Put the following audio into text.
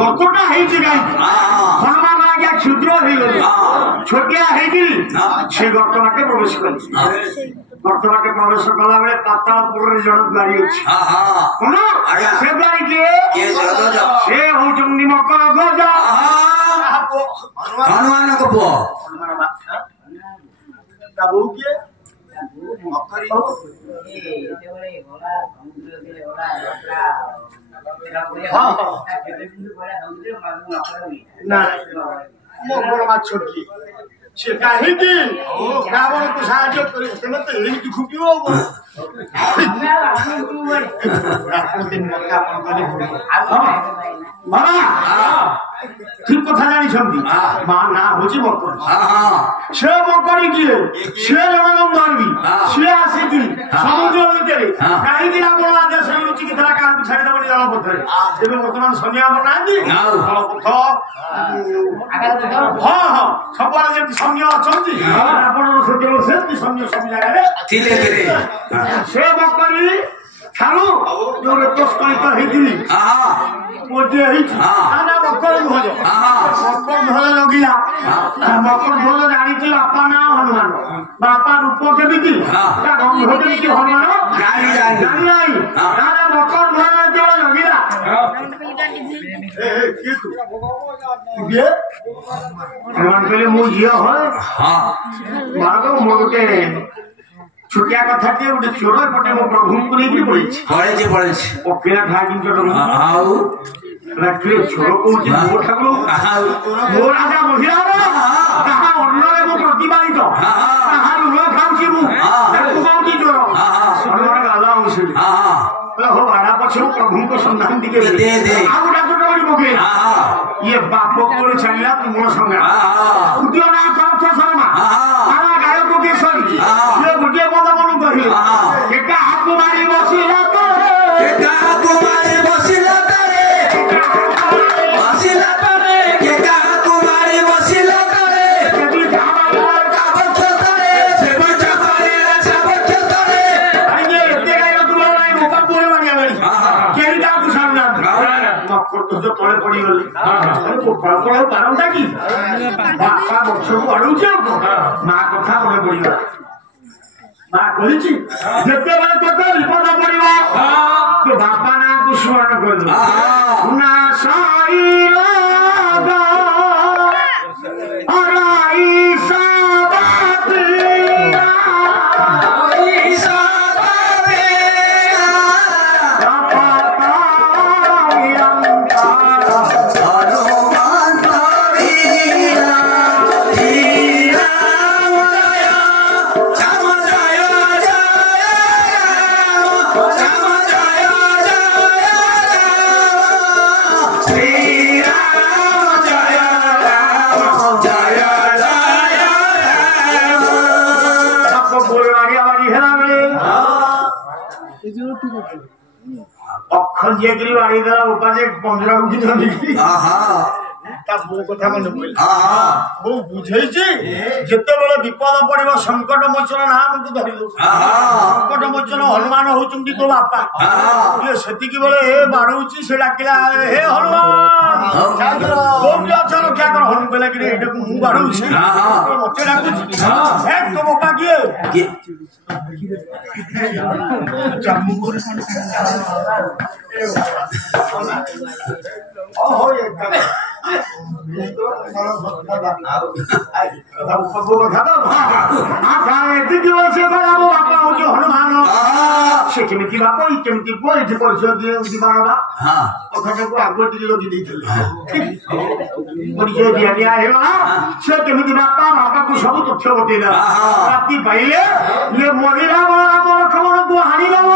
ଗତଟା ହେଇଛି କାହିଁକି ହନୁମାନ ଆଜ୍ଞା କ୍ଷୁଦ୍ର ହେଇଗଲେ ଛୋଟିଆ ହେଇକି ସେ ଗର୍ତ ବାଟେ ପ୍ରବେଶ କଲେ ଗର୍ତ ବାଟେ ପ୍ରବେଶ କଲା ବେଳେ ପାତାଳ ପୁରରେ ଜଣେ ଦ୍ୱାରୀ ଅଛି ସେ ଦ୍ୱାରୀ କିଏ ସେ ହଉଛନ୍ତି ମକର ଧ୍ୱଜ ହନୁମାନଙ୍କ ପୁଅ ତା ବୋଉ କିଏ ମକର ମାଛ କିଏ ସେ କାହିଁକି ରାବଣକୁ ସାହାଯ୍ୟ କରିବ ତେଣୁ ତ ଏମିତି ଖୁପିବ ଠିକ କଥା ଜାଣିଛନ୍ତି ମା ନା ହଉଛି ମକର ସେ ମକରି କିଏ ସେ ଜଣେ ଗନ୍ଧର୍ବି ସିଏ ଆସିକି ସମୁଦ୍ର ଭିତରେ କାହିଁକି ରାବଣ ଆଦେଶ ମିଳୁଛି କି ଥିଲା କାହାକୁ ଛାଡ଼ିଦେବନି ଜଳପଥରେ ଏବେ ବର୍ତ୍ତମାନ ଶନି ଆମର ନାହାନ୍ତି ଜଳପଥ ହଁ ହଁ ସବୁଆଡେ ଯେମିତି ସୈନ୍ୟ ଅଛନ୍ତି ରାବଣର ସେତେବେଳେ ସେମିତି ସୈନ୍ୟ ସବୁ ଜାଗାରେ ସେ ମକରି ଛାଡୁ ଯୋଉ ରେତସ୍କଳିତ ହେଇଥିଲି ଗୋଟିଏ ହେଇଛି ମକର ଧ୍ୱଜ ଲଗିଲା ମକର ଧ୍ୱଜ ଜାଣିଛି ବାପା ନା ହନୁମାନ ବାପା ରୂପ କେମିତି ତା ଗନ୍ଧ କେମିତି ହନୁମାନ ଜାଣିନାହିଁ ମକର ଧ୍ୱଜ ଯେତେବେଳେ ଲଗିଲା ହନୁମାନ କହିଲେ ମୁଁ ଝିଅ ହଏ ମୋର ଗୋଟେ ଛୋଟିଆ କଥା ଟିଏ ଗୋଟେ ଚୋର ଏପଟେ ମୋ ପ୍ରଭୁଙ୍କୁ ନେଇକି ପଳେଇଛି ପକେଇଲା ଠାକିଙ୍କ ଆଉ ଚୋର କହୁଛି ମୋ ଠାକୁର ମୋ ରାଜା ମହିଳା ତାହା ଅନ୍ନରେ ମୁଁ ପ୍ରତିପାଳିତ ତାହା ଋଣ ଖାଉଛି ମୁଁ ତାକୁ କହୁଛି ଚୋର ଗାଲା ଅଂଶୀ ହଉ ବାଡ଼ା ପଛରୁ ପ୍ରଭୁଙ୍କ ସନ୍ଧାନ ଟିକେ ଆଉ ଗୋଟେ ଚୋଟ କରି ପକେଇଲା ଇଏ ବାପ କୋଳି ଛାଡ଼ିଲା ତୁମର ସଂଗ୍ରାମ ଉଦ୍ୟ ନା କର୍ଥ ଶର୍ମା ଗାୟକ କେଶରୀ ଇଏ ଗୋଟିଏ ପଦ ମନୁ କହିଲେ ଏକା ହାକୁ ମାରି ବସିଲା ତଳେ ପଡିଗଲେ କାରଣଟା କି ବାପା ବକ୍ଷକୁ ଆଡଉଛି ମା କଥା ମନେ ପଡିଗଲା ମା କହିଛି ଯେତେବେଳେ ତୋତେ ବିପଦ ପଡିବ ତୋ ବାପା ନାଁକୁ ସ୍ମରଣ କରିବୁ ନା ଅଖଞ୍ଜିଆକିରି ବାଡିଦେଲା ଉପାଧି ପନ୍ଦର ଉଠିଛନ୍ତି ତା ବୋଉ କଥା ମନେ ପଡିଲା ବୋଉ ବୁଝେଇଛି ଯେତେବେଳେ ବିପଦ ପଡିବ ସଙ୍କଟ ମୋଚନ ନାମକୁ ଧରିବୁ ସଙ୍କଟ ମୋଚନ ହନୁମାନ ହଉଛନ୍ତି ତୋ ବାପା ଇଏ ସେତିକି ବେଳେ ବାଡଉଛି ସେ ଡାକିଲା ହେ ହନୁମାନ କୋଉଠି ଅଛ ରକ୍ଷା କର ହନୁ କହିଲା କି ଏଇଟାକୁ ମୁଁ ବାଡଉଛି ମତେ ଡାକୁଛି ତୋ ବାପା କିଏ ହନୁମାନ ସେ କେମିତି ବାପ କେମିତି ପୁଅ ଏଠି ପରିଚୟ ଯିବାର କଥାଟାକୁ ଆଗୁଆ ଟିକେ ଲଗି ଦେଇଥିଲେ ପରିଚୟ ଦିଆ ଦିଆ ହେଇଗଲା ସେ କେମିତି ବାପା ବାପାକୁ ସବୁ ତଥ୍ୟ ବତେଇଦେଲା ରାତି ପାଇଲେ ଇଏ ମରିଲା ବଳରାମ ଲକ୍ଷ୍ମଣକୁ ହାଣିଦେବ